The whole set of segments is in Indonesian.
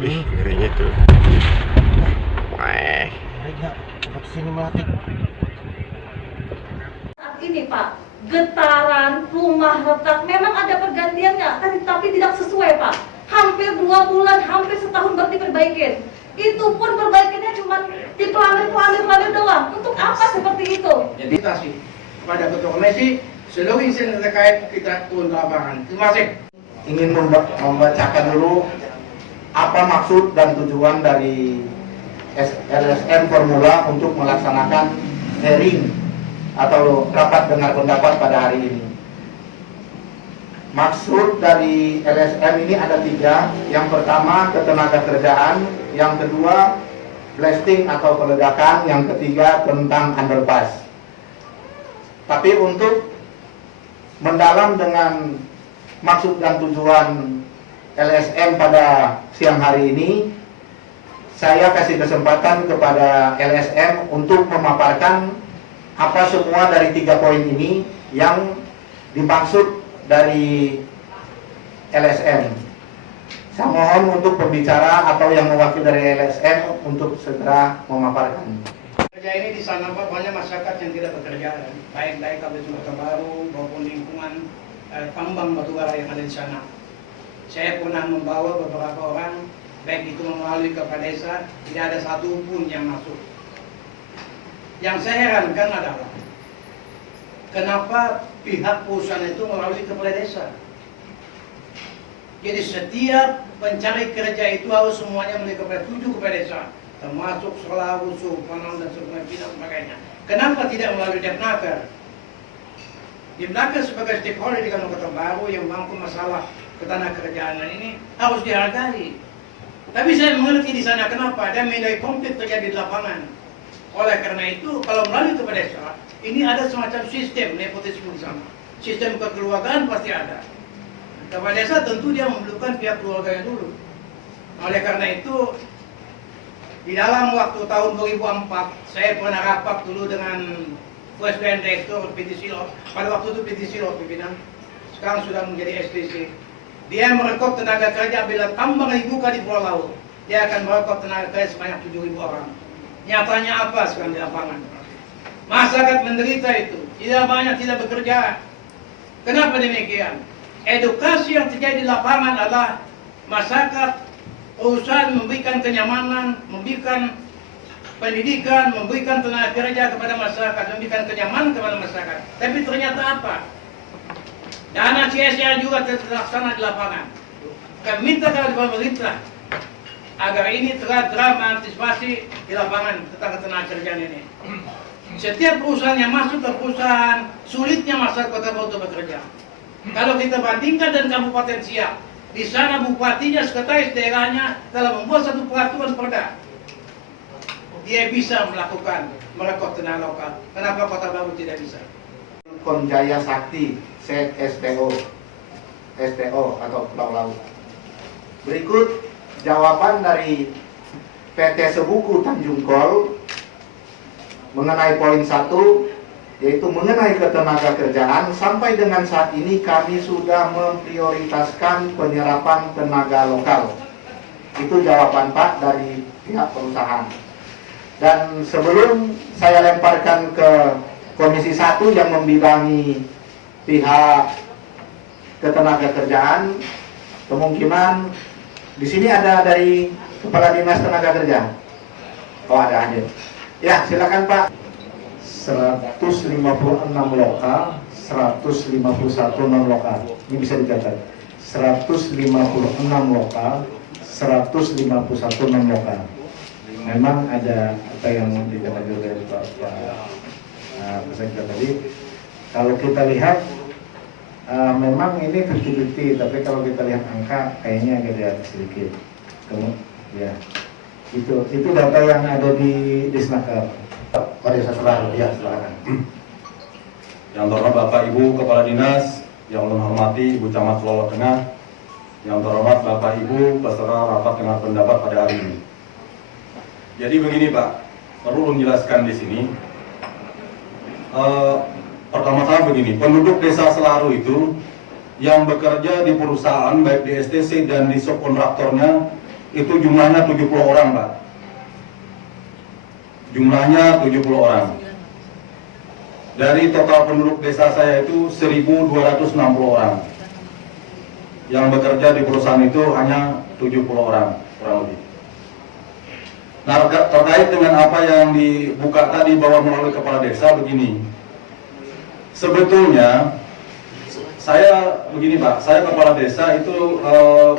Wih, ngerinya tuh. Wah. Sini mati. Saat ini Pak, getaran rumah retak memang ada pergantiannya, tapi tidak sesuai Pak. Hampir 2 bulan, hampir setahun baru diperbaikin. Itu pun perbaikannya cuma di pelamir doang. Untuk apa seperti itu? Jadi kasih kepada Ketua Komisi seluruh instansi terkait kita turun ke lapangan. Terima kasih. Ingin membacakan dulu apa maksud dan tujuan dari LSM Formula untuk melaksanakan hearing atau rapat dengar pendapat pada hari ini. Maksud dari LSM ini ada 3. Yang pertama ketenagakerjaan, yang kedua blasting atau peledakan, yang ketiga tentang underpass. Tapi untuk mendalam dengan maksud dan tujuan LSM pada siang hari ini, saya kasih kesempatan kepada LSM untuk memaparkan apa semua dari 3 poin ini yang dimaksud dari LSM. Saya mohon untuk pembicara atau yang mewakili dari LSM untuk segera memaparkan. Kerja ini di sana Pak, banyak masyarakat yang tidak bekerja, baik dari Kabupaten Sumatera Baru maupun lingkungan tambang batubara yang ada di sana. Saya pernah membawa beberapa orang, baik itu melalui kepala desa, tidak ada satu pun yang masuk. Yang saya herankan adalah kenapa pihak perusahaan itu melalui kepala desa. Jadi setiap pencari kerja itu harus semuanya melalui kepala 7 kepala desa, termasuk Selawu, Panam dan sebagainya. Kenapa tidak melalui Depnaker? Depnaker sebagai stakeholder di Kota Baru yang mampu masalah ketenagakerjaan ini harus dihargai. Tapi saya mengerti di sana kenapa ada media konflik terjadi di lapangan. Oleh karena itu, kalau melalui kepala desa, ini ada semacam sistem nepotisme di sana. Sistem kekeluargaan pasti ada. Kepala desa tentu dia memerlukan pihak keluarganya dulu. Oleh karena itu, di dalam waktu tahun 2004, saya pernah rapat dulu dengan Presiden Direktur PT Silo. Pada waktu itu PT Silo pimpinan, sekarang sudah menjadi STC. Dia merekrut tenaga kerja bila tambang dibuka di Pulau Laut. Dia akan merekrut tenaga kerja sebanyak 7.000 orang. Nyatanya apa sekarang di lapangan? Masyarakat menderita itu. Tidak banyak, tidak bekerja. Kenapa demikian? Edukasi yang terjadi di lapangan adalah masyarakat, perusahaan memberikan kenyamanan, memberikan pendidikan, memberikan tenaga kerja kepada masyarakat, memberikan kenyamanan kepada masyarakat. Tapi ternyata apa? Dana CSR juga terlaksana di lapangan. Kami minta kepada pemerintah agar ini segera mengantisipasi di lapangan tentang ketenagakerjaan ini. Setiap perusahaan yang masuk ke perusahaan, sulitnya masyarakat Kota Baru untuk bekerja. Kalau kita bandingkan dengan Kabupaten Siak, di sana bupatinya, sekretaris daerahnya telah membuat satu peraturan perda. Dia bisa melakukan merekrut tenaga lokal. Kenapa Kota Baru tidak bisa? Konjaya Sakti, STO atau Pulau Laut. Berikut jawaban dari PT Sebuku Tanjung Kol mengenai poin 1, yaitu mengenai ketenagakerjaan. Sampai dengan saat ini kami sudah memprioritaskan penyerapan tenaga lokal. Itu jawaban Pak dari pihak perusahaan. Dan sebelum saya lemparkan ke Komisi 1 yang membidangi pihak ketenagakerjaan, kemungkinan di sini ada dari Kepala Dinas Tenaga Kerja. Oh, ada hadir. Ya, silakan Pak. 156 lokal, 151 non lokal. Ini bisa dicatat. 156 lokal, 151 non lokal. Memang ada apa yang dicatat dari Pak Presiden tadi. Kalau kita lihat memang ini 50-50, tapi kalau kita lihat angka kayaknya agak di atas sedikit. Ya, itu data yang ada di Disnaker. Pada desa Selaru, ya silakan. Yang terhormat Bapak Ibu Kepala Dinas, yang ulun hormati Ibu Camat Pulau Tengah, yang terhormat Bapak Ibu peserta rapat dengar pendapat pada hari ini. Jadi begini Pak, perlu menjelaskan di sini. Pertama-tama begini, penduduk desa Selaru itu yang bekerja di perusahaan baik di STC dan di subkontraktornya itu jumlahnya 70 orang, Pak. Jumlahnya 70 orang. Dari total penduduk desa saya itu 1.260 orang. Yang bekerja di perusahaan itu hanya 70 orang, kurang lebih. Nah, terkait dengan apa yang dibuka tadi bahwa melalui kepala desa begini. Sebetulnya saya begini, Pak, saya kepala desa itu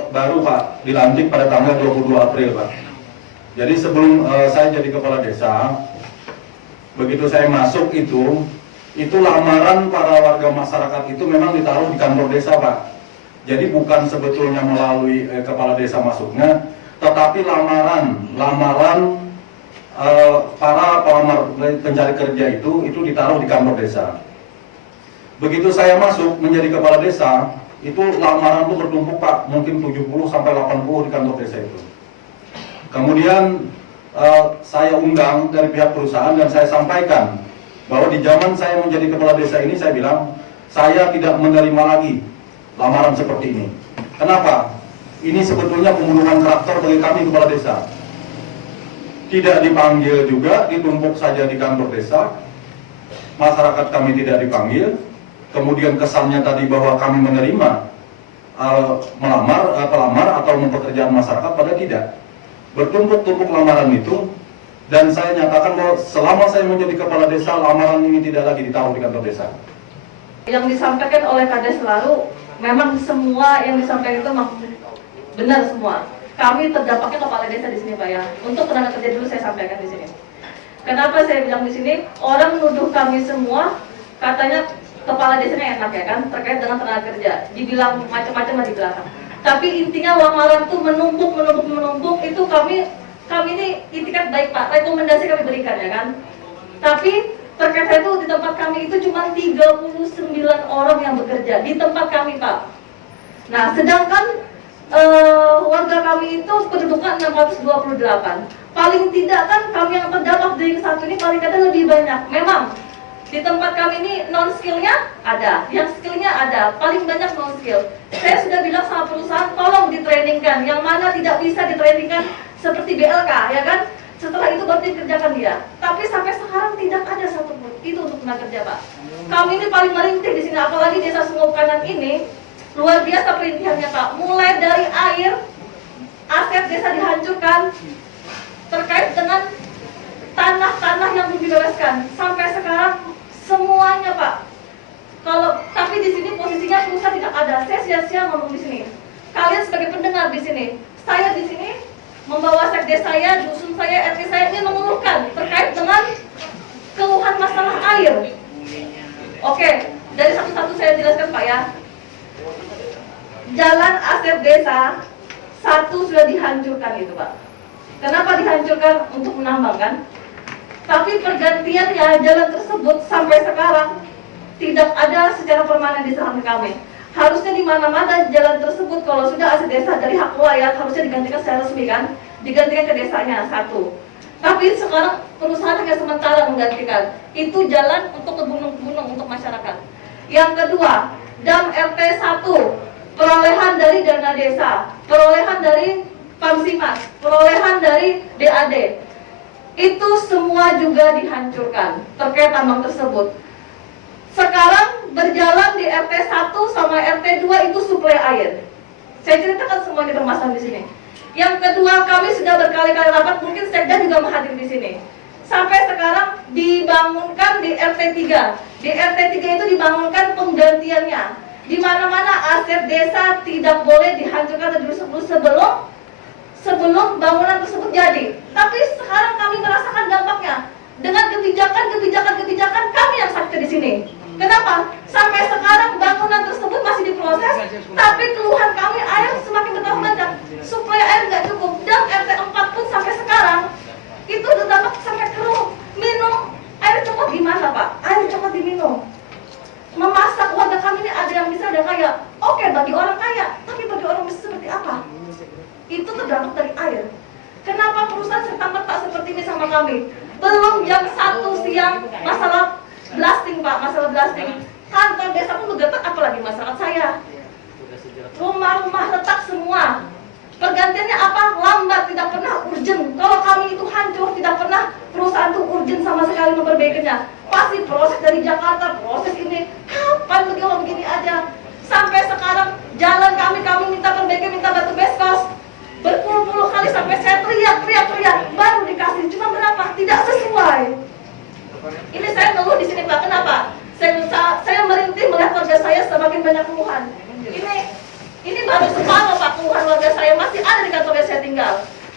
baru, Pak, dilantik pada tanggal 22 April, Pak. Jadi sebelum saya jadi kepala desa, begitu saya masuk itu lamaran para warga masyarakat itu memang ditaruh di kantor desa, Pak. Jadi bukan sebetulnya melalui kepala desa masuknya, tetapi lamaran para pelamar pencari kerja itu ditaruh di kantor desa. Begitu saya masuk menjadi kepala desa, itu lamaran itu bertumpuk, Pak, mungkin 70 sampai 80 di kantor desa itu. Kemudian saya undang dari pihak perusahaan dan saya sampaikan bahwa di zaman saya menjadi kepala desa ini, saya bilang saya tidak menerima lagi lamaran seperti ini. Kenapa? Ini sebetulnya pembunuhan karakter bagi kami kepala desa. Tidak dipanggil juga, ditumpuk saja di kantor desa. Masyarakat kami tidak dipanggil. Kemudian kesannya tadi bahwa kami menerima pelamar atau mempekerjakan masyarakat, padahal tidak. Bertumpuk-tumpuk lamaran itu, dan saya nyatakan bahwa selama saya menjadi kepala desa, lamaran ini tidak lagi ditaruh di kantor desa. Yang disampaikan oleh Kades selalu, memang semua yang disampaikan itu benar semua. Kami terdampaknya kepala desa di sini, Pak, ya. Untuk tenaga kerja dulu saya sampaikan di sini. Kenapa saya bilang di sini? Orang menuduh kami semua, katanya kepala desanya enak, ya kan, terkait dengan tenaga kerja. Dibilang macam-macam lah di belakang. Tapi intinya lamaran tuh menumpuk, itu kami ini itikat baik, Pak. Rekomendasi kami berikan, ya kan. Tapi terkait itu di tempat kami itu cuma 39 orang yang bekerja di tempat kami, Pak. Nah, sedangkan warga kami itu penduduknya 628. Paling tidak kan kami yang terdampak dari satu ini paling tidak lebih banyak. Memang di tempat kami ini non skillnya ada, yang skillnya ada, paling banyak non skill. Saya sudah bilang sama perusahaan, tolong ditrainingkan. Yang mana tidak bisa ditrainingkan seperti BLK, ya kan? Setelah itu baru dikerjakan dia. Tapi sampai sekarang tidak ada satupun itu untuk tenaga kerja, Pak. Kami ini paling merintih di sini, apalagi desa Sungai Kanan ini luar biasa perintihannya, Pak. Mulai dari air, aset desa dihancurkan, terkait dengan tanah-tanah yang belum dibebaskan. Sampai sekarang semuanya, Pak. Tapi di sini posisinya perusahaan tidak ada. Saya sia-sia ngomong di sini. Kalian sebagai pendengar di sini, saya di sini membawa sekdes saya, dusun saya, RT saya ingin mengeluhkan terkait dengan keluhan masalah air. Oke, dari satu-satu saya jelaskan, Pak, ya. Jalan aset desa satu sudah dihancurkan itu, Pak. Kenapa dihancurkan? Untuk menambang, kan? Tapi pergantiannya jalan tersebut sampai sekarang tidak ada secara permanen di sana kami. Harusnya di mana-mana jalan tersebut kalau sudah aset desa dari hak rakyat harusnya digantikan secara resmi, kan? Digantikan ke desanya satu. Tapi sekarang perusahaan hanya sementara menggantikan. Itu jalan untuk ke gunung-gunung untuk masyarakat. Yang kedua, dam RT 1, perolehan dari dana desa, perolehan dari Pamsimas, perolehan dari DAD. Itu semua juga dihancurkan terkait tambang tersebut. Sekarang berjalan di RT 1 sama RT 2 itu suplai air. Saya ceritakan semuanya permasalahan di sini. Yang kedua, kami sudah berkali-kali rapat, mungkin Sekda juga hadir di sini. Sampai sekarang dibangunkan di RT 3. Di RT 3 itu dibangunkan penggantiannya. Di mana-mana aset desa tidak boleh dihancurkan sebelum bangunan tersebut jadi. Tapi sekarang kami merasakan dampaknya dengan kebijakan kami yang sakit di sini. Kenapa? Sampai sekarang bangunan tersebut masih diproses, tapi keluhan kami air semakin bertambah banyak. Suplai air nggak cukup. Dan RT 4 pun sampai sekarang itu terdampak sampai keruh. Minum air cepat gimana, Pak? Air cepat diminum. Memasak warga kami ini ada yang bisa, ada kaya. Oke, bagi orang kaya, tapi bagi orang miskin seperti apa? Itu terdampak dari air. Kenapa perusahaan serta-merta seperti ini sama kami? Belum jam 1 siang masalah blasting, Pak, masalah blasting. Kantor desa pun bergetar, apalagi masyarakat saya. Rumah-rumah retak semua. Pergantiannya apa? Lambat, tidak pernah urgent. Kalau kami itu hancur, tidak pernah perusahaan itu urgent sama sekali memperbaikinya. Pasti proses dari Jakarta, proses ini. Kapan beliau begini aja? Sampai sekarang jalan kami minta perbaikan, minta batu beskos. Berpuluh-puluh kali sampai saya teriak, baru dikasih. Cuma berapa? Tidak sesuai. Ini saya ngeluh di sini Pak. Kenapa? Saya merintih melihat warga saya semakin banyak keluhan. Ini baru separuh Pak keluhan warga saya masih ada di kantor yang saya tinggal.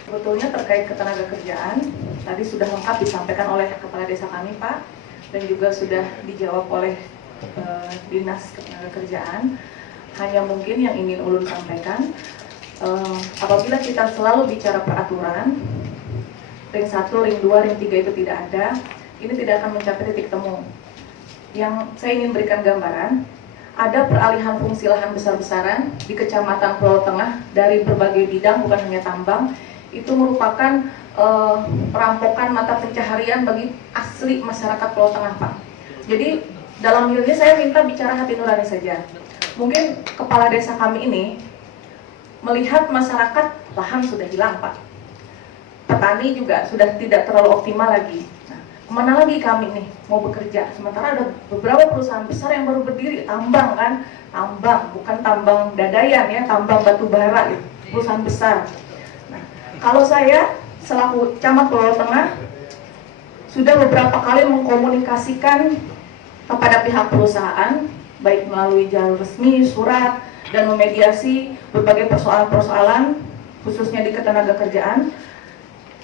Sebetulnya terkait ketenaga kerjaan, tadi sudah lengkap disampaikan oleh Kepala Desa kami Pak, dan juga sudah dijawab oleh Dinas Ketenagakerjaan. Hanya mungkin yang ingin ulun sampaikan, apabila kita selalu bicara peraturan, ring 1, ring 2, ring 3 itu tidak ada, ini tidak akan mencapai titik temu. Yang saya ingin berikan gambaran, ada peralihan fungsi lahan besar-besaran di Kecamatan Pulau Tengah dari berbagai bidang, bukan hanya tambang. Itu merupakan perampokan mata pencaharian bagi asli masyarakat Pulau Tengah Pak. Jadi dalam hal ini saya minta bicara hati nurani saja. Mungkin kepala desa kami ini melihat masyarakat lahan sudah hilang Pak, petani juga sudah tidak terlalu optimal lagi. Nah, kemana lagi kami nih mau bekerja? Sementara ada beberapa perusahaan besar yang baru berdiri, tambang kan, tambang bukan tambang Dadayan ya, tambang batu bara gitu, perusahaan besar. Nah, kalau saya selaku camat Pulau Tengah sudah beberapa kali mengkomunikasikan kepada pihak perusahaan, baik melalui jalur resmi, surat, dan memediasi berbagai persoalan-persoalan, khususnya di ketenagakerjaan,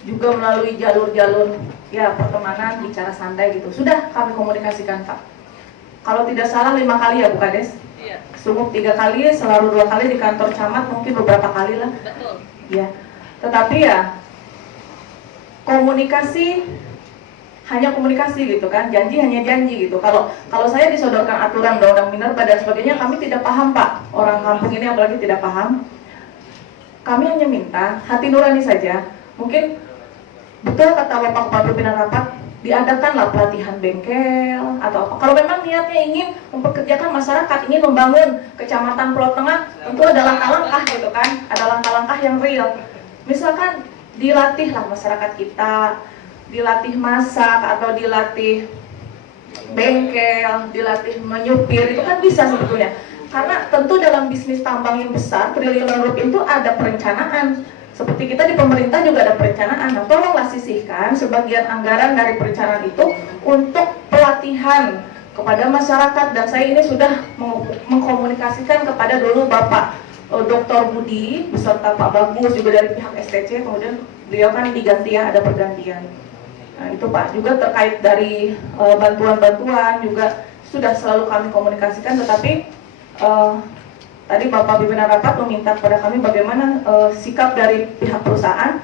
juga melalui jalur-jalur ya pertemanan, bicara santai gitu. Sudah kami komunikasikan Pak. Kalau tidak salah 5 kali ya Bu Kades? Iya. Sungguh 3 kali, selalu 2 kali di kantor camat, mungkin beberapa kali lah. Betul. Ya. Tetapi ya komunikasi hanya komunikasi gitu kan, janji hanya janji gitu. Kalau saya disodorkan aturan undang-undang minerba dan sebagainya, kami tidak paham Pak. Orang kampung ini apalagi tidak paham. Kami hanya minta hati nurani saja. Mungkin betul kata Bapak Kepala Pimpinan Rapat, diadakanlah pelatihan bengkel atau apa. Kalau memang niatnya ingin mempekerjakan masyarakat, ingin membangun Kecamatan Pulau Tengah, tentu ada langkah-langkah gitu kan, ada langkah-langkah yang real. Misalkan dilatihlah masyarakat kita, dilatih masak atau dilatih bengkel, dilatih menyupir, itu kan bisa sebetulnya. Karena tentu dalam bisnis tambang yang besar, triliunan rupiah itu ada perencanaan. Seperti kita di pemerintah juga ada perencanaan. Nah, tolonglah sisihkan sebagian anggaran dari perencanaan itu untuk pelatihan kepada masyarakat. Dan saya ini sudah mengkomunikasikan kepada dulu Bapak Dr. Budi beserta Pak Bagus juga dari pihak STC, kemudian beliau kan diganti ya, ada pergantian. Nah, itu Pak, juga terkait dari bantuan-bantuan juga sudah selalu kami komunikasikan, tetapi tadi Bapak Pimpinan Rapat meminta kepada kami bagaimana sikap dari pihak perusahaan.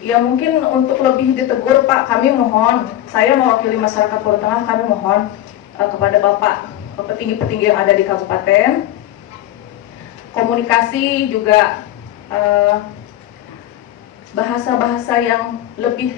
Ya mungkin untuk lebih ditegur Pak, kami mohon, saya mewakili masyarakat Pulau Tengah, kami mohon kepada Bapak petinggi-petinggi yang ada di kabupaten, komunikasi juga bahasa-bahasa yang lebih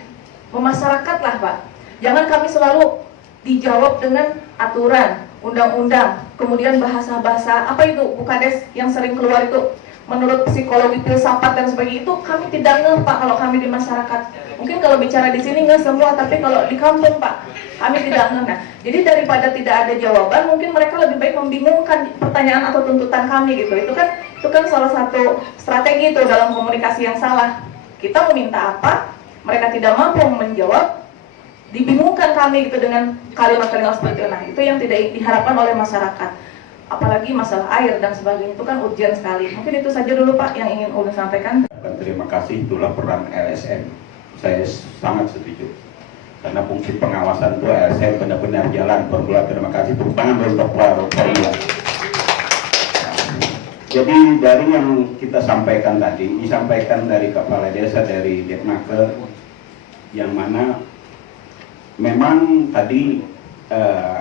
memasyarakat lah Pak. Jangan kami selalu dijawab dengan aturan, undang-undang, kemudian bahasa-bahasa apa itu Bu Kades yang sering keluar itu menurut psikologi filsafat dan sebagainya, itu kami tidak ngeh Pak kalau kami di masyarakat. Mungkin kalau bicara di sini ngeh semua, tapi kalau di kampung Pak kami tidak ngeh. Nah, jadi daripada tidak ada jawaban, mungkin mereka lebih baik membingungkan pertanyaan atau tuntutan kami gitu. Itu kan salah satu strategi itu dalam komunikasi yang salah. Kita meminta apa, mereka tidak mampu menjawab, dibingungkan kami gitu dengan kalimat-kalimat seperti itu. Nah, itu yang tidak diharapkan oleh masyarakat. Apalagi masalah air dan sebagainya itu kan urgent sekali. Mungkin itu saja dulu Pak yang ingin ulun sampaikan. Terima kasih, itulah peran LSM. Saya sangat setuju. Karena fungsi pengawasan itu LSM benar-benar jalan. Formula, terima kasih. Tepuk tangan untuk formula. Jadi dari yang kita sampaikan tadi, disampaikan dari Kepala Desa, dari Detnaker, yang mana memang tadi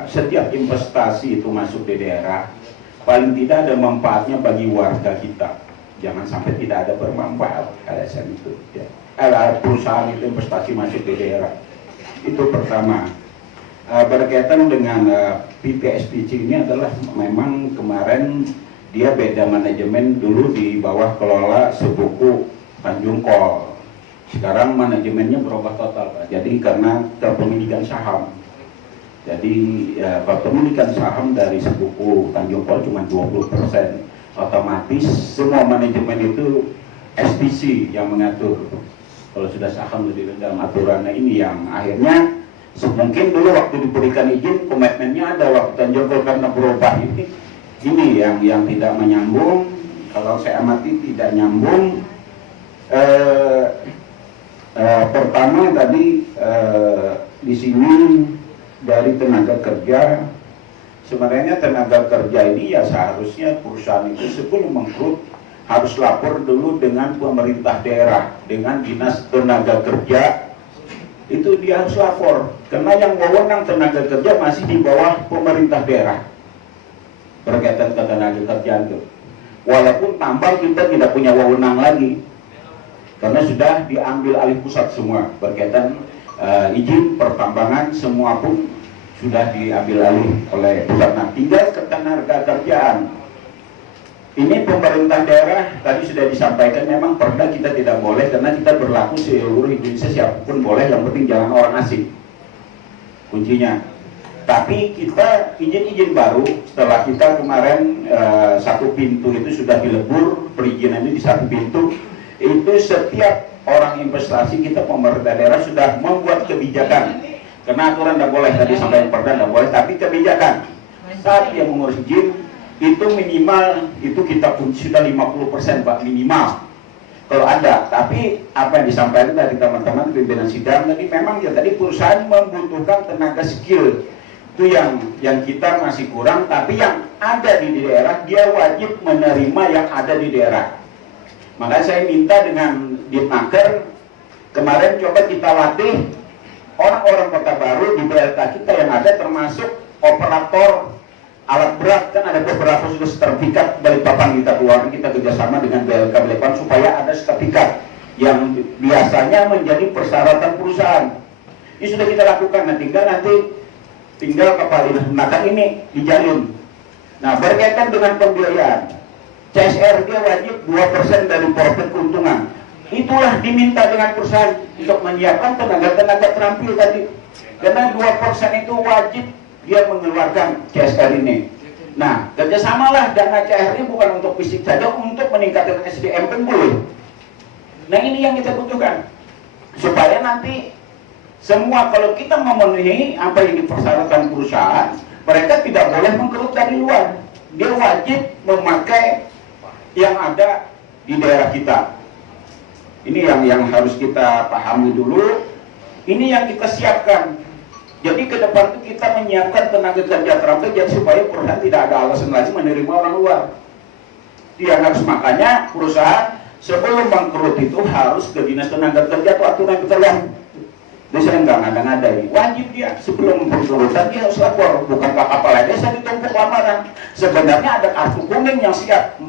setiap investasi itu masuk di daerah, paling tidak ada manfaatnya bagi warga kita. Jangan sampai tidak ada bermanfaat LSM itu. Ya. Perusahaan itu investasi masuk di daerah. Itu pertama. Berkaitan dengan PTSPC ini adalah memang kemarin dia beda manajemen, dulu di bawah kelola Sebuku Tanjung Kol. Sekarang manajemennya berubah total, Pak. Jadi karena kepemilikan saham. Jadi kepemilikan saham dari Sebuku Tanjung Kol cuma 20%. Otomatis semua manajemen itu STC yang mengatur. Kalau sudah saham lebih dalam aturannya ini yang akhirnya mungkin dulu waktu diberikan izin komitmennya ada, waktu Tanjung Kol karena berubah ini yang tidak menyambung. Kalau saya amati tidak nyambung. Pertama tadi di sini dari tenaga kerja, sebenarnya tenaga kerja ini ya seharusnya perusahaan itu sebelum mengkrut harus lapor dulu dengan pemerintah daerah, dengan dinas tenaga kerja, itu dia harus lapor karena yang wewenang tenaga kerja masih di bawah pemerintah daerah berkaitan tenaga kerjaan itu. Walaupun tambang kita tidak punya wewenang lagi karena sudah diambil alih pusat semua berkaitan izin pertambangan semua pun sudah diambil alih oleh pusat. Nah, tinggal ketenaga kerjaan. Ini pemerintah daerah tadi sudah disampaikan memang perda kita tidak boleh karena kita berlaku seluruh Indonesia siapapun boleh, yang penting jangan orang asing. Kuncinya. Tapi kita izin-izin baru setelah kita kemarin satu pintu itu sudah dilebur perizinannya di satu pintu. Itu setiap orang investasi kita pemerintah daerah sudah membuat kebijakan karena aturan tidak boleh tadi sampai perda tidak boleh, tapi kebijakan saat dia mengurus izin itu minimal itu kita pun sudah 50% Pak minimal kalau ada. Tapi apa yang disampaikan dari teman-teman pimpinan sidang tadi memang ya tadi perusahaan membutuhkan tenaga skill itu yang kita masih kurang, tapi yang ada di daerah dia wajib menerima yang ada di daerah. Makanya saya minta dengan Ditnaker kemarin coba kita latih orang-orang Kota Baru di BLK kita yang ada, termasuk operator alat berat, kan ada beberapa sudah sertifikat Balikpapan kita keluarin, kita kerjasama dengan BLK Balikpapan supaya ada sertifikat yang biasanya menjadi persyaratan perusahaan. Ini sudah kita lakukan, tinggal kepala dinas penakan ini dijalin. Nah, berkaitan dengan pembiayaan, CSR dia wajib 2% dari profit keuntungan. Itulah diminta dengan perusahaan untuk menyiapkan tenaga-tenaga terampil tadi. Karena 2% itu wajib dia mengeluarkan CSR ini. Nah, kerjasamalah dana CSR ini bukan untuk fisik saja, untuk meningkatkan SDM pun boleh. Nah, ini yang kita butuhkan. Supaya nanti semua kalau kita memenuhi apa yang dipersyaratkan perusahaan, mereka tidak boleh mengkerut dari luar. Dia wajib memakai yang ada di daerah kita. Ini yang harus kita pahami dulu. Ini yang kita siapkan. Jadi ke depan itu kita menyiapkan tenaga kerja terampil jadi supaya perusahaan tidak ada alasan lagi menerima orang luar. Dia harus, makanya perusahaan sebelum bangkrut itu harus ke dinas tenaga kerja atau aturan pekerjaan. Desa yang nggak ngada-ngada ini wajib dia sebelum bangkrutan dia harus lapor, bukan kepala desa ditumpuk lamaran. Sebenarnya ada kartu kuning yang siap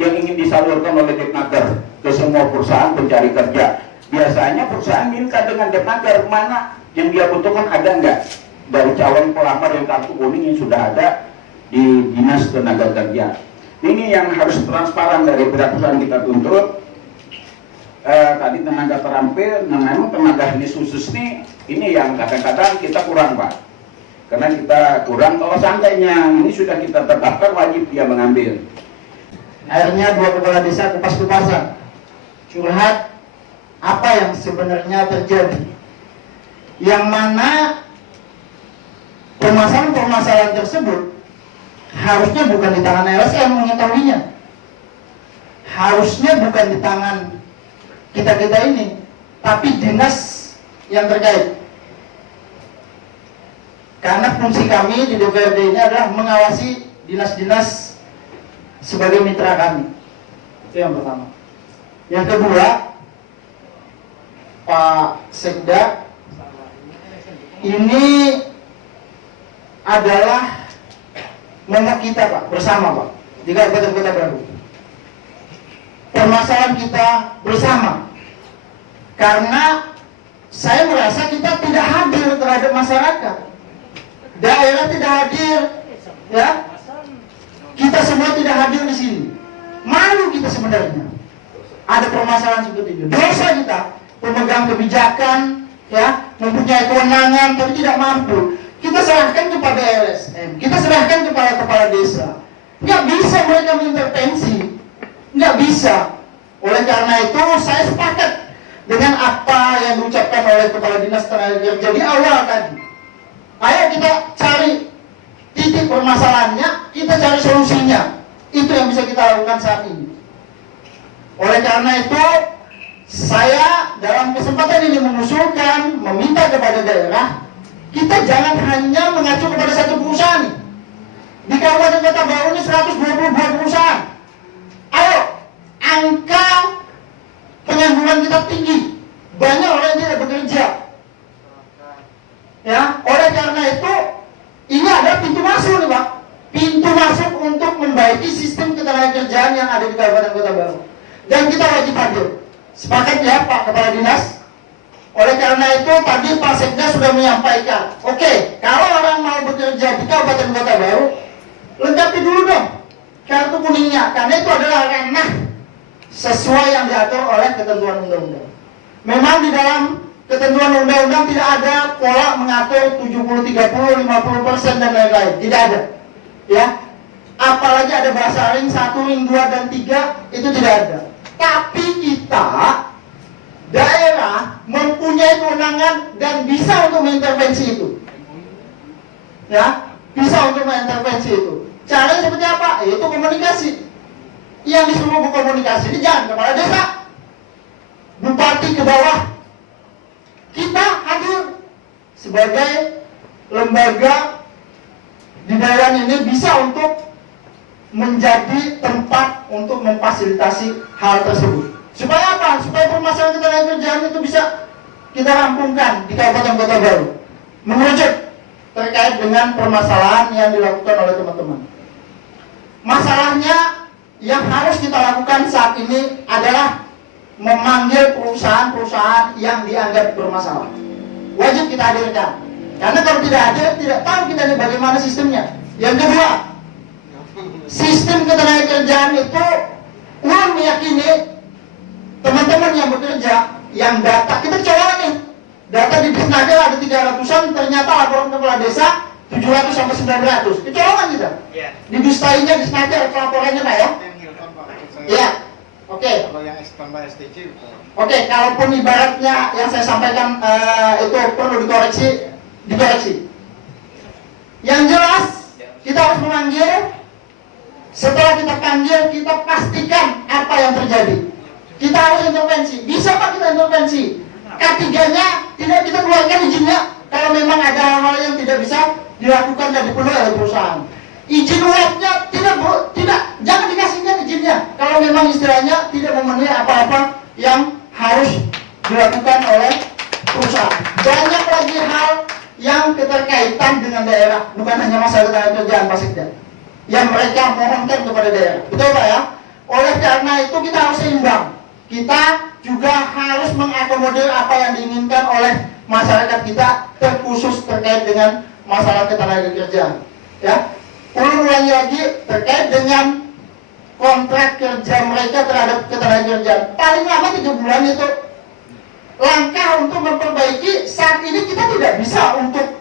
yang ingin disalurkan oleh Ditnaker ke semua perusahaan pencari kerja. Biasanya perusahaan minta dengan Ditnaker mana yang dia butuhkan ada enggak dari calon pelamar yang kartu kuning yang sudah ada di dinas tenaga kerja. Ini yang harus transparan dari perusahaan kita tuntut. Tadi tenaga terampil, nah memang tenaga jenis khusus ini yang kadang-kadang kita kurang Pak. Karena kita kurang, kalau seandainya ini sudah kita tetapkan wajib dia mengambil. Akhirnya dua kepala desa kupas-kupasan curhat apa yang sebenarnya terjadi, yang mana permasalahan-permasalahan tersebut harusnya bukan di tangan LSM mengetahuinya, harusnya bukan di tangan kita ini, tapi dinas yang terkait. Karena fungsi kami di DPRD ini adalah mengawasi dinas-dinas sebagai mitra kami. Itu yang pertama. Yang kedua, Pak Sekda, ini adalah momok kita Pak, bersama Pak, di Kabupaten Kota Baru. Permasalahan kita bersama. Karena saya merasa kita tidak hadir terhadap masyarakat. Daerah tidak hadir, ya. Kita semua tidak hadir di sini. Malu kita sebenarnya. Ada permasalahan seperti itu. Dosa kita, pemegang kebijakan, ya, mempunyai kewenangan tapi tidak mampu. Kita serahkan kepada LSM, kita serahkan kepada kepala desa. Nggak bisa mereka mengintervensi, nggak bisa. Oleh karena itu saya sepakat dengan apa yang diucapkan oleh kepala dinas tenaga kerja di awal tadi. Ayo kita cari titik permasalahannya, kita cari solusinya. Itu yang bisa kita lakukan saat ini. Oleh karena itu, saya dalam kesempatan ini mengusulkan, meminta kepada daerah, kita jangan hanya mengacu kepada satu perusahaan. Di Kabupaten Kota Baru ini 122 perusahaan. Ayo, angka pengangguran kita tinggi, banyak orang yang tidak bekerja. Ya, oleh karena itu, ini adalah pintu masuk nih Pak. Pintu masuk untuk membaiki sistem ketenagakerjaan yang ada di Kabupaten Kota Baru. Dan kita wajib hadir. Sepakat ya Pak Kepala Dinas? Oleh karena itu tadi Pak Sekda sudah menyampaikan, oke, kalau orang mau bekerja di Kabupaten Kota Baru, lengkapi dulu dong kartu kuningnya, karena itu adalah ranah sesuai yang diatur oleh ketentuan undang-undang. Memang di dalam ketentuan undang-undang tidak ada pola mengatur 70-30, 50% dan lain-lain, tidak ada. Ya, apalagi ada bahasa ring 1, ring 2 dan 3 itu tidak ada. Tapi kita daerah mempunyai kewenangan dan bisa untuk mengintervensi itu. Ya, bisa untuk mengintervensi itu. Caranya seperti apa? Yaitu komunikasi. Yang disuruh berkomunikasi ini jangan kepala desa, bupati ke bawah. Kita hadir sebagai lembaga di daerah ini bisa untuk menjadi tempat untuk memfasilitasi hal tersebut. Supaya apa? Supaya permasalahan ketenagakerjaan itu bisa kita rampungkan di Kabupaten Kota Baru. Mengerucut terkait dengan permasalahan yang dilakukan oleh teman-teman. Masalahnya yang harus kita lakukan saat ini adalah memanggil perusahaan-perusahaan yang dianggap bermasalah. Wajib kita hadirkan. Karena kalau tidak hadir, tidak tahu kita ini bagaimana sistemnya. Yang kedua, sistem ketenagakerjaan itu ulun meyakini teman-teman yang bekerja, yang data, kita kecolongan nih. Data di Disnaker ada 300-an, ternyata laporan kepala desa 700 sampai 900. Kecolongan kita. Iya. Di Dustainya Disnaker laporannya Pak ya? Iya. Oke. Kalau yang tambah STC Oke, kalaupun ibaratnya yang saya sampaikan itu perlu dikoreksi. Yang jelas kita harus memanggil. Setelah kita panggil, kita pastikan apa yang terjadi. Kita harus intervensi. Bisa Pak kita intervensi? K3-nya tidak kita keluarkan izinnya kalau memang ada hal-hal yang tidak bisa dilakukan dan dipenuhi oleh perusahaan. Izin webnya jangan dikasihkan izinnya kalau memang istilahnya tidak memenuhi apa-apa yang harus dilakukan oleh perusahaan. Banyak lagi hal yang keterkaitan dengan daerah, bukan hanya masalah ketenagakerjaan Pak Sekda, yang mereka mohonkan kepada daerah. Betul Pak ya? Oleh karena itu kita harus seimbang. Kita juga harus mengakomodir apa yang diinginkan oleh masyarakat kita, terkhusus terkait dengan masalah ketenagakerjaan. Ya, ulangi lagi terkait dengan kontrak kerja mereka terhadap ketenagakerjaan. Paling lama 3 bulan itu. Langkah untuk memperbaiki saat ini kita tidak bisa untuk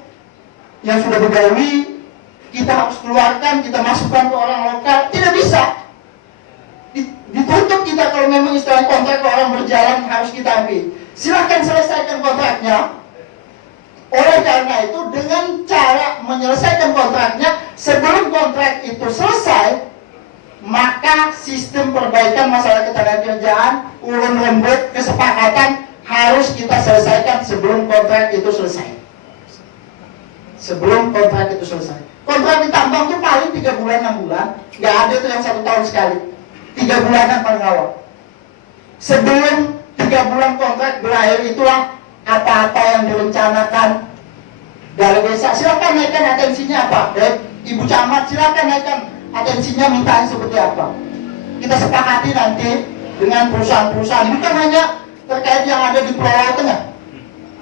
yang sudah begawi kita harus keluarkan, kita masukkan ke orang lokal, tidak bisa. Dituntut kita kalau memang istilah kontrak ke orang berjalan harus kita ambil. Silahkan selesaikan kontraknya. Oleh karena itu dengan cara menyelesaikan kontraknya sebelum kontrak itu selesai, maka sistem perbaikan masalah ketenagakerjaan, urun rembuk, kesepakatan harus kita selesaikan sebelum kontrak itu selesai. Sebelum kontrak itu selesai. Kontrak di tambang itu paling 3 bulan, 6 bulan. Nggak ada itu yang 1 tahun sekali. 3 bulanan paling awal. Sebelum 3 bulan kontrak berakhir itulah apa-apa yang direncanakan dari desa. Silakan naikkan atensinya apa. Dari Ibu Camat silakan naikkan atensinya, mintaan seperti apa. Kita sepakati nanti dengan perusahaan-perusahaan. Bukan hanya terkait yang ada di Pulau Tengah,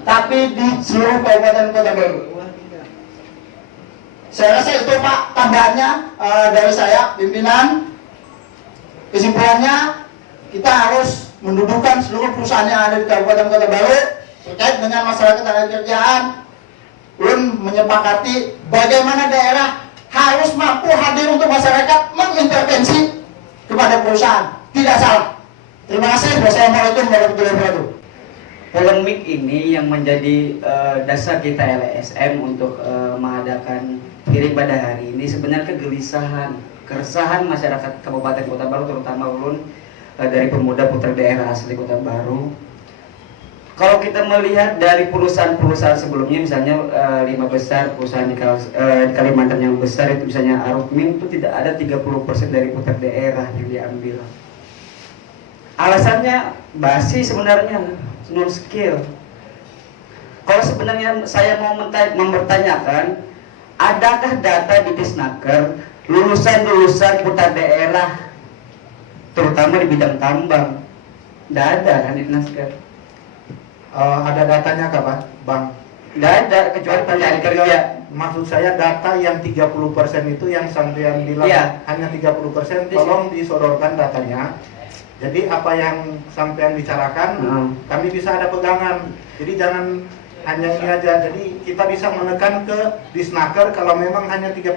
tapi di seluruh Kabupaten Kota Baru. Saya rasa itu Pak tambahannya dari saya pimpinan. Kesimpulannya kita harus mendudukkan seluruh perusahaan yang ada di Kabupaten Kota Baru terkait dengan masalah ketenaga kerjaan, belum menyepakati bagaimana daerah harus mampu hadir untuk masyarakat mengintervensi kepada perusahaan. Tidak salah. Terima kasih. Wassalamualaikum warahmatullahi wabarakatuh. Polemik ini yang menjadi dasar kita LSM untuk mengadakan hearing pada hari ini sebenarnya kegelisahan, keresahan masyarakat Kabupaten Kota Baru, terutama ulun dari pemuda putra daerah asli Kota Baru. Kalau kita melihat dari perusahaan-perusahaan sebelumnya, misalnya 5 besar perusahaan di Kalimantan yang besar itu misalnya Arutmin itu tidak ada 30% dari putra daerah yang diambil. Alasannya basi sebenarnya, non skill. Kalau sebenarnya saya mau mempertanyakan, adakah data di Disnaker lulusan putra daerah terutama di bidang tambang? Tidak ada kan di Disnaker. Ada datanya kah Pak? Bang? Tidak ada, kecuali pencari kerja. Maksud saya data yang 30% itu yang sampean bilang Iya. hanya 30%, tolong disodorkan datanya. Jadi apa yang sampean bicarakan, kami bisa ada pegangan. Jadi jangan hanya ini aja. Jadi kita bisa menekan ke Disnaker kalau memang hanya 30%.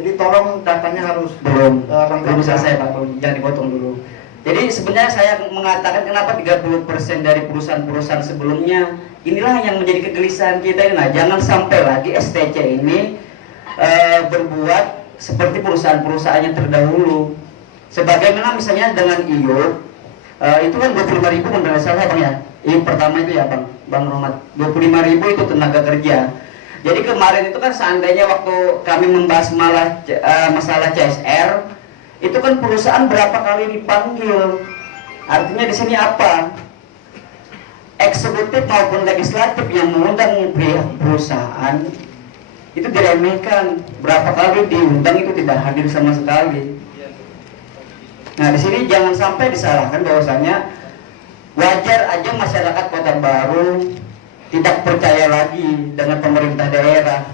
Jadi tolong datanya harus Belum lengkap. selesai Pak, jangan dipotong dulu. Jadi sebenarnya saya mengatakan kenapa 30% dari perusahaan-perusahaan sebelumnya, inilah yang menjadi kegelisahan kita. Nah, jangan sampai lagi STC ini berbuat seperti perusahaan-perusahaan yang terdahulu. Sebagaimana misalnya dengan IUP, itu kan 25.000 menurut salah Bang ya. IUP pertama itu ya Bang Rohmat, 25.000 itu tenaga kerja. Jadi kemarin itu kan seandainya waktu kami membahas masalah CSR, itu kan perusahaan berapa kali dipanggil. Artinya di sini apa? Eksekutif maupun legislatif yang mengundang pihak perusahaan itu diremehkan. Berapa kali diundang itu tidak hadir sama sekali. Nah, di sini jangan sampai disalahkan bahwasanya wajar aja masyarakat Kota Baru tidak percaya lagi dengan pemerintah daerah.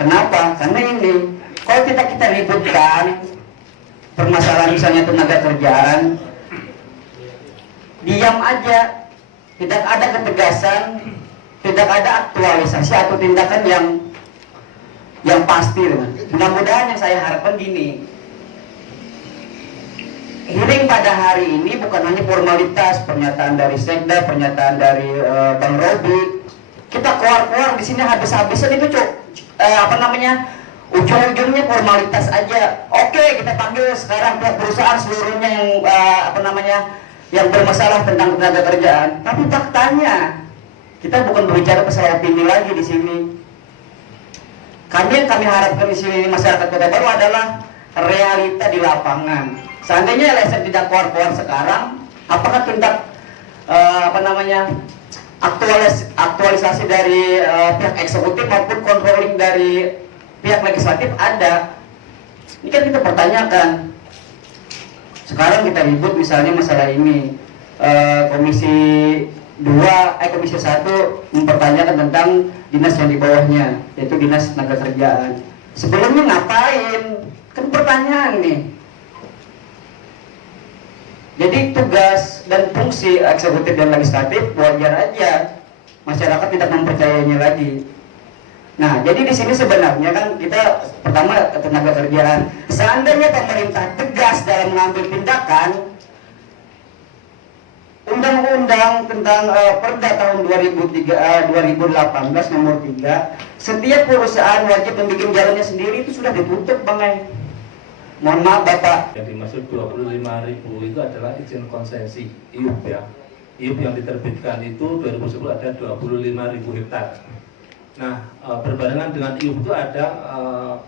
Kenapa? Karena ini, kalau kita ributkan permasalahan misalnya tenaga kerjaan, diam aja, tidak ada ketegasan, tidak ada aktualisasi atau tindakan yang pasti. Mudah-mudahan yang saya harapkan gini, hearing pada hari ini bukan hanya formalitas, pernyataan dari Sekda, pernyataan dari Bang Robi. Kita keluar di sini habis-habisan itu ujung-ujungnya formalitas aja. Oke, kita panggil sekarang pihak perusahaan seluruhnya yang yang bermasalah tentang tenaga kerjaan. Tapi faktanya kita bukan berbicara masalah opini lagi di sini. Yang kami harapkan di sini masyarakat Kota Baru adalah realita di lapangan. Seandainya LSM tidak keluar sekarang, apakah tindak aktualisasi dari pihak eksekutif maupun controlling dari pihak legislatif ada? Ini kan kita pertanyakan. Sekarang kita ribut misalnya masalah ini, Komisi 1 mempertanyakan tentang dinas yang di bawahnya, yaitu Dinas Tenaga Kerjaan. Sebelumnya ngapain? Kan pertanyaan nih. Jadi tugas dan fungsi eksekutif dan legislatif wajar aja masyarakat tidak mempercayainya lagi. Nah, jadi di sini sebenarnya kan kita pertama tenaga kerjaan. Seandainya pemerintah tegas dalam mengambil tindakan, Undang-Undang tentang Perda tahun 2018 nomor 3, setiap perusahaan wajib membuat jalannya sendiri, itu sudah ditutup Bang. Mohon maaf Bapak. Yang dimaksud 25.000 itu adalah izin konsesi IUP ya. IUP yang diterbitkan itu 2010 ada 25.000 hektar. Nah, berbarengan dengan IUP itu ada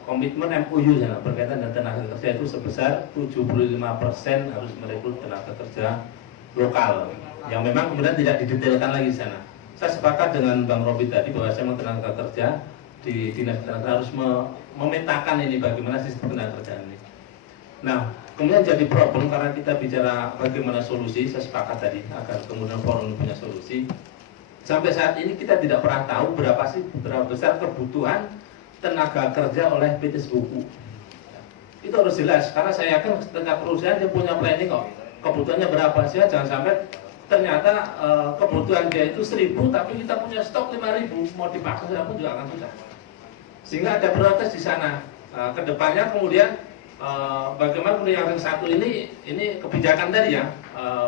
komitmen MOU ya, berkaitan dengan tenaga kerja itu sebesar 75% harus merekrut tenaga kerja lokal. Yang memang kemudian tidak didetailkan lagi di sana. Saya sepakat dengan Bang Robi tadi bahwa saya tenaga kerja di Dinas Tenaga harus memetakan ini bagaimana sistem tenaga kerja ini. Nah, kemudian jadi problem karena kita bicara bagaimana solusi, saya sepakat tadi agar kemudian forum punya solusi. Sampai saat ini kita tidak pernah tahu berapa besar kebutuhan tenaga kerja oleh PT Sebuku. Itu harus jelas, karena saya yakin setiap perusahaan dia punya planning kok, kebutuhannya berapa sih, jangan sampai ternyata kebutuhan dia itu 1000 tapi kita punya stok 5000, mau dipaksa pun juga akan susah. Sehingga ada prioritas di sana. Kedepannya kemudian bagaimana kemudian yang satu ini kebijakan tadi ya,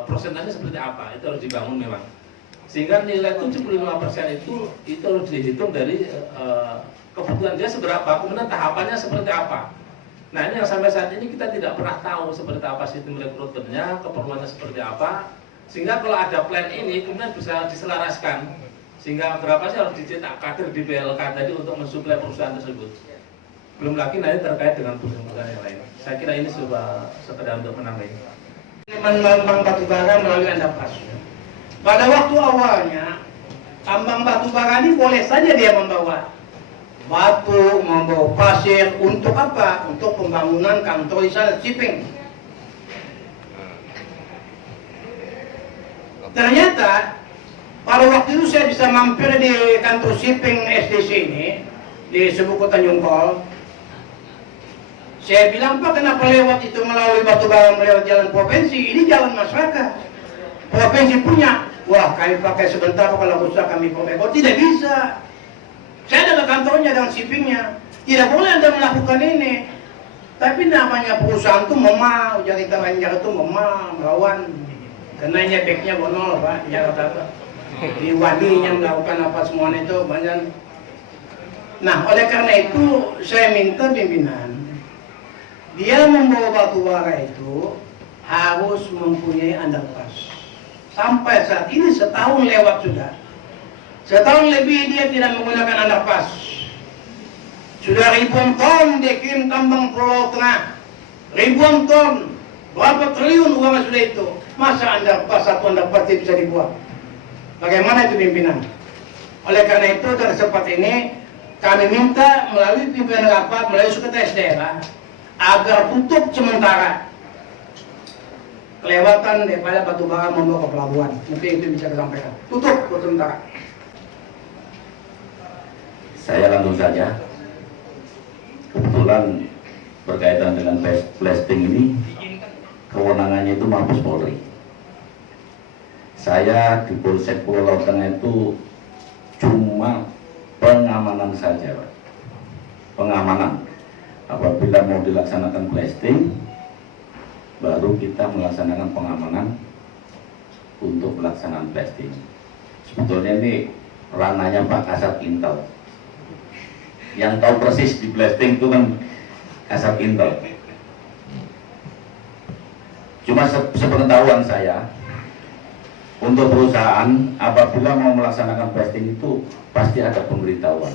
prosentasenya seperti apa, itu harus dibangun memang. Sehingga nilai 75% itu harus dihitung dari kebutuhan dia seberapa, kemudian tahapannya seperti apa. Nah ini yang sampai saat ini kita tidak pernah tahu seperti apa sistem rekrutmennya, keperluannya seperti apa. Sehingga kalau ada plan ini kemudian bisa diselaraskan. Sehingga berapa sih harus dicetak kader di BLK tadi untuk mensuplai perusahaan tersebut. Belum lagi nanti terkait dengan perusahaan yang lain. Saya kira ini sekedar untuk menambah. Menambang batu bara melalui underpass. Pada waktu awalnya, tambang batu bara ini boleh saja dia membawa batu, membawa pasir, untuk apa? Untuk pembangunan kantor di sana, shipping. Ternyata pada waktu itu saya bisa mampir di kantor shipping SDC ini di Sebuku Tanjung Kol. Saya bilang, Pak, kenapa lewat itu melalui batu bara, melewat jalan provinsi? Ini jalan masyarakat. Provinsi punya. Wah, kami pakai sebentar kalau rusak kami pakai. Oh, tidak bisa. Saya ada kantornya dan shippingnya. Tidak boleh Anda melakukan ini. Tapi namanya perusahaan itu memau, jadi Banjar itu memau, melawan. Kenanya backnya bonol, Pak, Jakarta. Di wadinya melakukan apa semuanya itu banyak. Nah, oleh karena itu saya minta pimpinan, dia membawa batu bara itu harus mempunyai underpass. Sampai saat ini setahun lewat sudah. Setahun lebih dia tidak menggunakan underpass. Sudah ribuan ton dia kirim tambang Pulau Tengah. Ribuan ton. Berapa triliun uang sudah itu. Masa underpass, satu underpass bisa dibuat. Bagaimana itu pimpinan? Oleh karena itu dari sempat ini kami minta melalui pimpinan rapat, melalui sekretaris daerah agar tutup sementara kelewatan daripada batu bara membawa ke pelabuhan. Mungkin itu bisa disampaikan. Tutup sementara. Saya langsung saja. Kebetulan berkaitan dengan blasting ini, kewenangannya itu Mabes Polri. Saya di Polsek Pulau Laut Tengah itu cuma pengamanan saja, Pak. Pengamanan. Apabila mau dilaksanakan blasting, baru kita melaksanakan pengamanan untuk pelaksanaan blasting. Sebetulnya ini ranahnya Pak Kasat Intel. Yang tahu persis di blasting itu kan Kasat Intel. Cuma sepengetahuan saya, untuk perusahaan apabila mau melaksanakan blasting itu pasti ada pemberitahuan.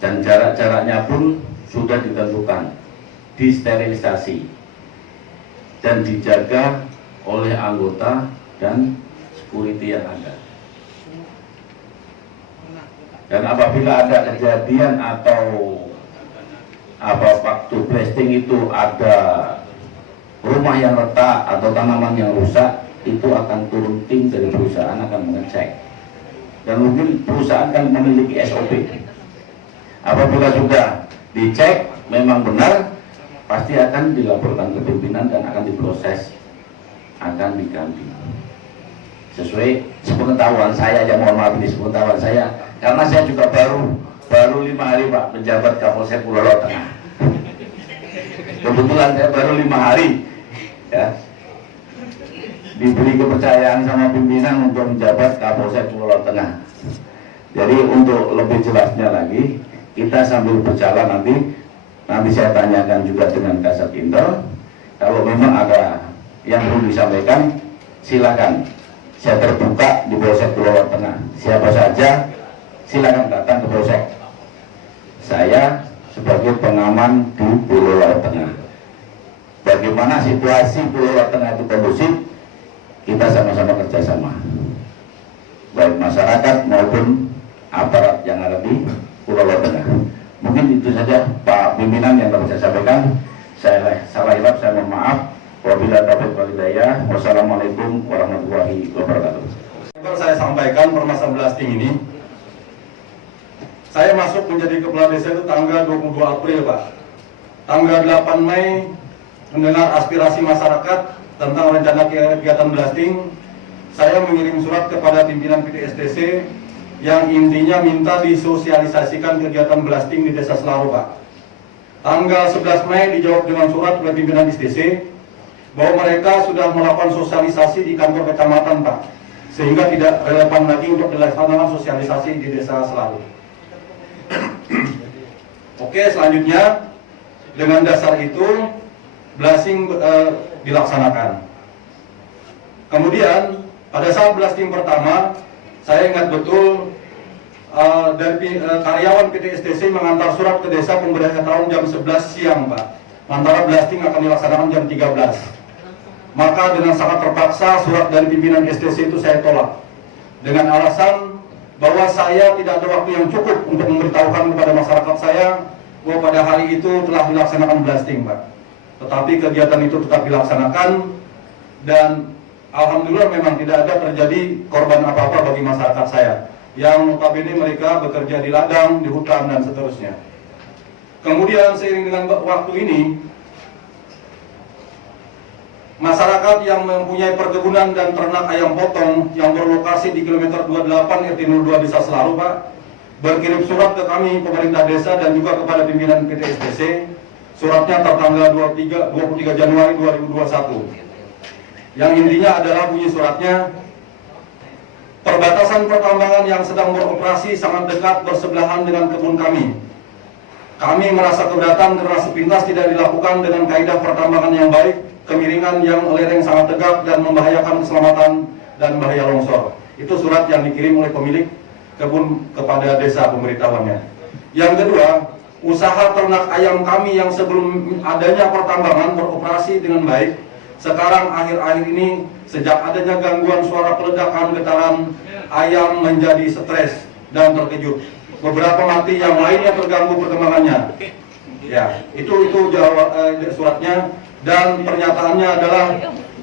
Dan jarak-jaraknya pun sudah ditentukan, disterilisasi dan dijaga oleh anggota dan security yang ada. Dan apabila ada kejadian atau waktu blasting itu ada rumah yang retak atau tanaman yang rusak, itu akan turun tim dari perusahaan akan mengecek. Dan mungkin perusahaan kan memiliki SOP. Apabila sudah dicek memang benar, pasti akan dilaporkan ke pimpinan dan akan diproses, akan diganti. Sesuai sepengetahuan saya, ya mohon maaf ini sepengetahuan saya, karena saya juga baru 5 hari Pak menjabat Kapolsek Pulau Laut Tengah. Kebetulan saya baru 5 hari ya diberi kepercayaan sama pimpinan untuk menjabat Kapolsek Pulau Laut Tengah. Jadi untuk lebih jelasnya lagi, kita sambil berjalan nanti saya tanyakan juga dengan Kasat Intel. Kalau memang ada yang perlu disampaikan, silakan. Saya terbuka di Polsek Pulau Laut Tengah. Siapa saja silakan datang ke Polsek. Saya sebagai pengaman di Pulau Laut Tengah. Bagaimana situasi Pulau Laut Tengah itu kondusif, kita sama-sama kerjasama. Baik masyarakat maupun aparat yang ada di Pulau Laut Tengah. Mungkin itu saja Pak Pimpinan yang dapat saya sampaikan. Saya salah hilap, saya mohon maaf. Wabillahi taufiq wal hidayah. Wassalamualaikum warahmatullahi wabarakatuh. Kalau saya sampaikan permasalahan blasting ini, Saya masuk menjadi kepala desa itu tanggal 22 April, Pak. Tanggal 8 Mei mendengar aspirasi masyarakat tentang rencana kegiatan blasting, saya mengirim surat kepada pimpinan PTSDC yang intinya minta disosialisasikan kegiatan blasting di Desa Selaru, Pak. Tanggal 11 Mei dijawab dengan surat oleh pimpinan SDC bahwa mereka sudah melakukan sosialisasi di kantor kecamatan, Pak, sehingga tidak relevan lagi untuk dilaksanakan sosialisasi di Desa Selaru. Oke, selanjutnya dengan dasar itu blasting dilaksanakan. Kemudian pada saat blasting pertama, saya ingat betul dari karyawan PTSDC mengantar surat ke desa pemberitahuan jam 11 siang, Pak. Antara blasting akan dilaksanakan jam 13. Maka dengan sangat terpaksa surat dari pimpinan SDC itu saya tolak dengan alasan bahwa saya tidak ada waktu yang cukup untuk memberitahukan kepada masyarakat saya bahwa pada hari itu telah dilaksanakan blasting, Pak. Tetapi kegiatan itu tetap dilaksanakan dan alhamdulillah memang tidak ada terjadi korban apa-apa bagi masyarakat saya yang notabene mereka bekerja di ladang, di hutan, dan seterusnya. Kemudian seiring dengan waktu ini, masyarakat yang mempunyai perkebunan dan ternak ayam potong yang berlokasi di kilometer 28 RT 02 Desa Selaru, Pak, berkirim surat ke kami pemerintah desa dan juga kepada pimpinan PTSDC. Suratnya tertanggal 23 Januari 2021. Yang intinya adalah bunyi suratnya, perbatasan pertambangan yang sedang beroperasi sangat dekat bersebelahan dengan kebun kami. Kami merasa keberatan karena sepintas tidak dilakukan dengan kaidah pertambangan yang baik, kemiringan yang lereng sangat tegak dan membahayakan keselamatan dan bahaya longsor. Itu surat yang dikirim oleh pemilik kebun kepada desa pemberitahuannya. Yang kedua, usaha ternak ayam kami yang sebelum adanya pertambangan beroperasi dengan baik, sekarang akhir-akhir ini sejak adanya gangguan suara peledakan getaran, ayam menjadi stres dan terkejut. Beberapa mati, yang lainnya terganggu perkembangannya. Ya, itu suratnya, dan pernyataannya adalah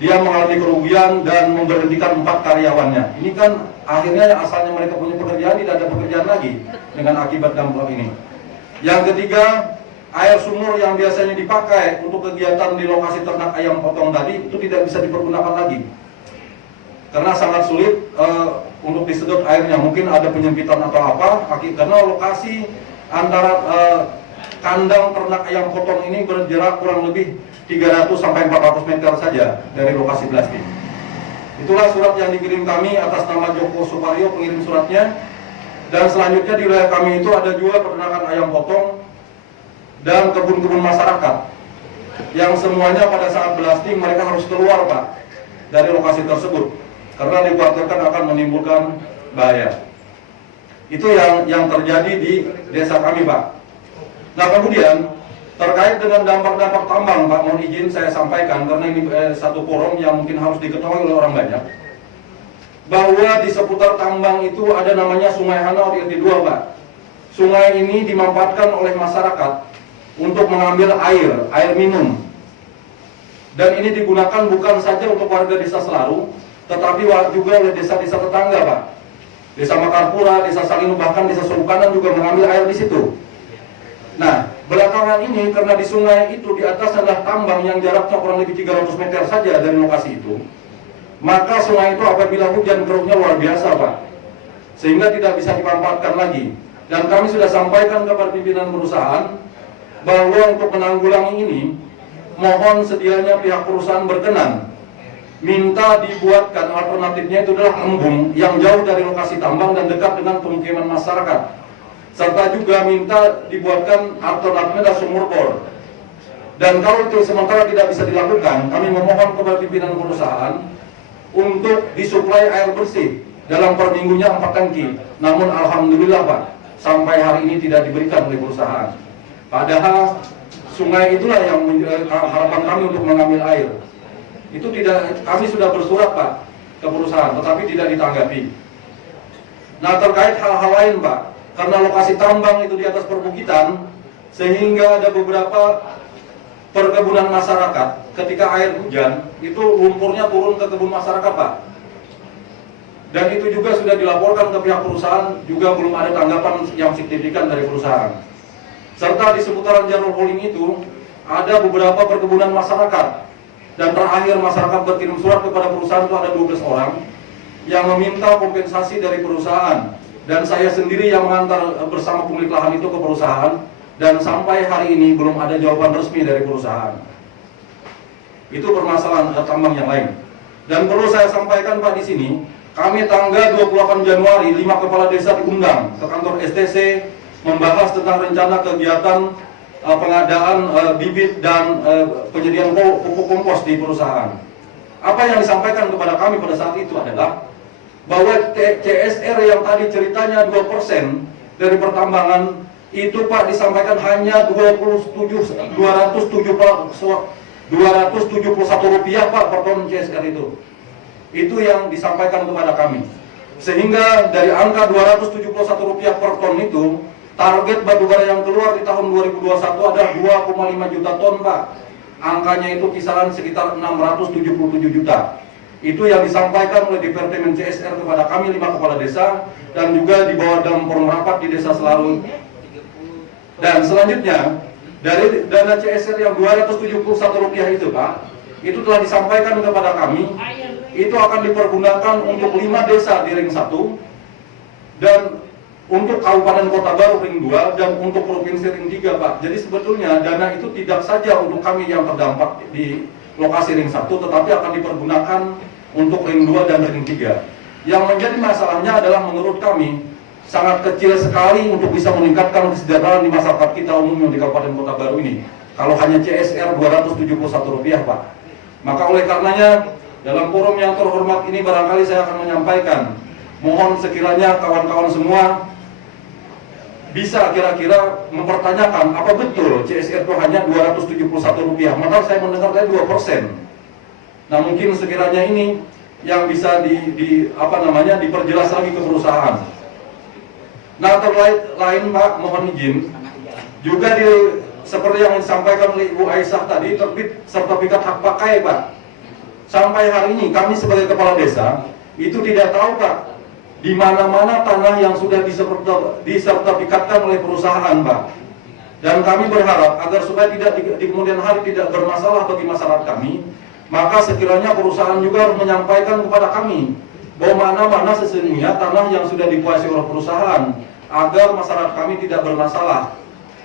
dia mengalami kerugian dan memberhentikan 4 karyawannya. Ini kan akhirnya asalnya mereka punya pekerjaan tidak ada pekerjaan lagi dengan akibat dampak ini. Yang ketiga, air sumur yang biasanya dipakai untuk kegiatan di lokasi ternak ayam potong tadi itu tidak bisa dipergunakan lagi karena sangat sulit untuk disedot airnya. Mungkin ada penyempitan atau apa, karena lokasi antara kandang ternak ayam potong ini berjarak kurang lebih 300 sampai 400 meter saja dari lokasi blasting. Itulah surat yang dikirim kami atas nama Joko Suparyo, pengirim suratnya. Dan selanjutnya di wilayah kami itu ada juga peternakan ayam potong dan kebun-kebun masyarakat yang semuanya pada saat blasting mereka harus keluar, Pak, dari lokasi tersebut karena dikhawatirkan akan menimbulkan bahaya. Itu yang terjadi di desa kami, Pak. Nah, kemudian terkait dengan dampak-dampak tambang, Pak, mohon izin saya sampaikan karena ini satu forum yang mungkin harus diketahui oleh orang banyak, bahwa di seputar tambang itu ada namanya Sungai Hanau di RT 2, Pak. Sungai ini dimanfaatkan oleh masyarakat untuk mengambil air minum. Dan ini digunakan bukan saja untuk warga desa Selaru, tetapi juga oleh desa-desa tetangga, Pak. Desa Makarpura, desa Salinu, bahkan desa Sulukanan juga mengambil air di situ. Nah, belakangan ini karena di sungai itu di atas adalah tambang yang jaraknya kurang lebih 300 meter saja dari lokasi itu, maka sungai itu apabila hujan keruhnya luar biasa, Pak, sehingga tidak bisa dimanfaatkan lagi. Dan kami sudah sampaikan kepada pimpinan perusahaan bahwa untuk menanggulangi ini, mohon sedianya pihak perusahaan berkenan minta dibuatkan alternatifnya itu adalah embung yang jauh dari lokasi tambang dan dekat dengan pemukiman masyarakat, serta juga minta dibuatkan alternatifnya adalah sumur bor. Dan kalau itu sementara tidak bisa dilakukan, kami memohon kepada pimpinan perusahaan untuk disuplai air bersih dalam per minggunya 4 tangki. Namun alhamdulillah, Pak, sampai hari ini tidak diberikan oleh perusahaan. Padahal sungai itulah yang harapan kami untuk mengambil air. Itu tidak, kami sudah bersurat, Pak, ke perusahaan, tetapi tidak ditanggapi. Nah, terkait hal-hal lain, Pak, karena lokasi tambang itu di atas perbukitan, sehingga ada beberapa perkebunan masyarakat ketika air hujan itu lumpurnya turun ke kebun masyarakat, Pak. Dan itu juga sudah dilaporkan ke pihak perusahaan, juga belum ada tanggapan yang signifikan dari perusahaan. Serta di seputaran jalur hauling itu ada beberapa perkebunan masyarakat. Dan terakhir masyarakat berkirim surat kepada perusahaan itu ada 12 orang yang meminta kompensasi dari perusahaan. Dan saya sendiri yang mengantar bersama pemilik lahan itu ke perusahaan. Dan sampai hari ini belum ada jawaban resmi dari perusahaan. Itu permasalahan tambang yang lain. Dan perlu saya sampaikan Pak di sini, kami tanggal 28 Januari 5 kepala desa diundang ke kantor STC membahas tentang rencana kegiatan pengadaan bibit dan penyediaan pupuk kompos di perusahaan. Apa yang disampaikan kepada kami pada saat itu adalah bahwa CSR yang tadi ceritanya 2% dari pertambangan itu Pak disampaikan hanya 271 rupiah Pak per ton CSR itu. Itu yang disampaikan kepada kami. Sehingga dari angka 271 rupiah per ton itu, target batubara yang keluar di tahun 2021 adalah 2,5 juta ton Pak. Angkanya itu kisaran sekitar 677 juta. Itu yang disampaikan oleh Departemen CSR kepada kami 5 kepala desa dan juga di bawah dalam forum rapat di Desa Selarun. Dan selanjutnya dari dana CSR yang 271 rupiah itu Pak, itu telah disampaikan kepada kami, itu akan dipergunakan untuk 5 desa di Ring 1 dan untuk Kabupaten Kota Baru Ring 2 dan untuk Provinsi Ring 3 Pak. Jadi sebetulnya dana itu tidak saja untuk kami yang terdampak di lokasi Ring 1, tetapi akan dipergunakan untuk Ring 2 dan Ring 3. Yang menjadi masalahnya adalah menurut kami sangat kecil sekali untuk bisa meningkatkan kesejahteraan di masyarakat kita umumnya di Kabupaten Kota Baru ini. Kalau hanya CSR 271 rupiah Pak. Maka oleh karenanya dalam forum yang terhormat ini barangkali saya akan menyampaikan, mohon sekiranya kawan-kawan semua bisa kira-kira mempertanyakan apa betul CSR itu hanya 271 rupiah. Maka saya mendengar tadi 2%. Nah mungkin sekiranya ini yang bisa diperjelas lagi ke perusahaan. Nah lain Pak, mohon izin juga seperti yang disampaikan oleh Ibu Aisyah tadi, terbit sertifikat hak pakai Pak. Sampai hari ini kami sebagai kepala desa itu tidak tahu Pak, di mana-mana tanah yang sudah disertifikatkan oleh perusahaan Pak. Dan kami berharap agar supaya tidak di kemudian hari tidak bermasalah bagi masyarakat kami, maka sekiranya perusahaan juga harus menyampaikan kepada kami bahwa mana-mana sesungguhnya tanah yang sudah dikuasai oleh perusahaan agar masyarakat kami tidak bermasalah.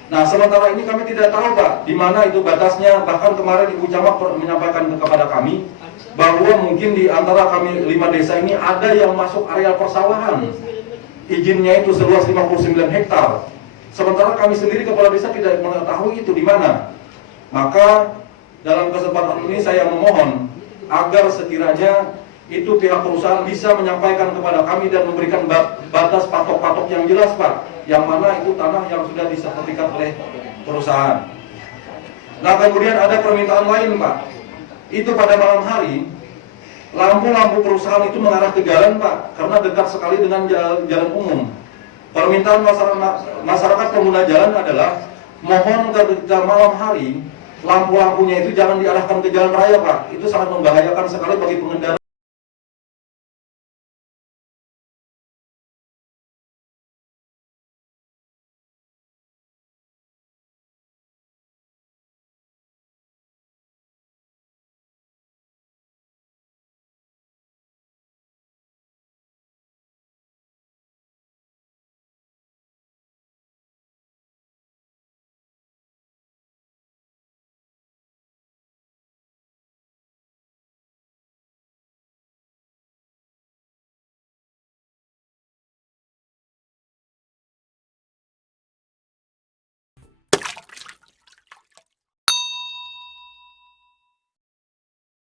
Nah sementara ini kami tidak tahu Pak di mana itu batasnya. Bahkan kemarin Ibu Camat menyampaikan kepada kami bahwa mungkin di antara kami 5 desa ini ada yang masuk area persawahan. Izinnya itu seluas 59 hektar. Sementara kami sendiri kepala desa tidak mengetahui itu di mana. Maka dalam kesempatan ini saya memohon agar sekiranya itu pihak perusahaan bisa menyampaikan kepada kami dan memberikan batas patok-patok yang jelas Pak, yang mana itu tanah yang sudah disertifikat oleh perusahaan. Nah kemudian ada permintaan lain Pak, itu pada malam hari lampu-lampu perusahaan itu mengarah ke jalan Pak, karena dekat sekali dengan jalan umum. Permintaan masyarakat pengguna jalan adalah mohon ketika malam hari lampu-lampunya itu jangan diarahkan ke jalan raya Pak, itu sangat membahayakan sekali bagi pengendara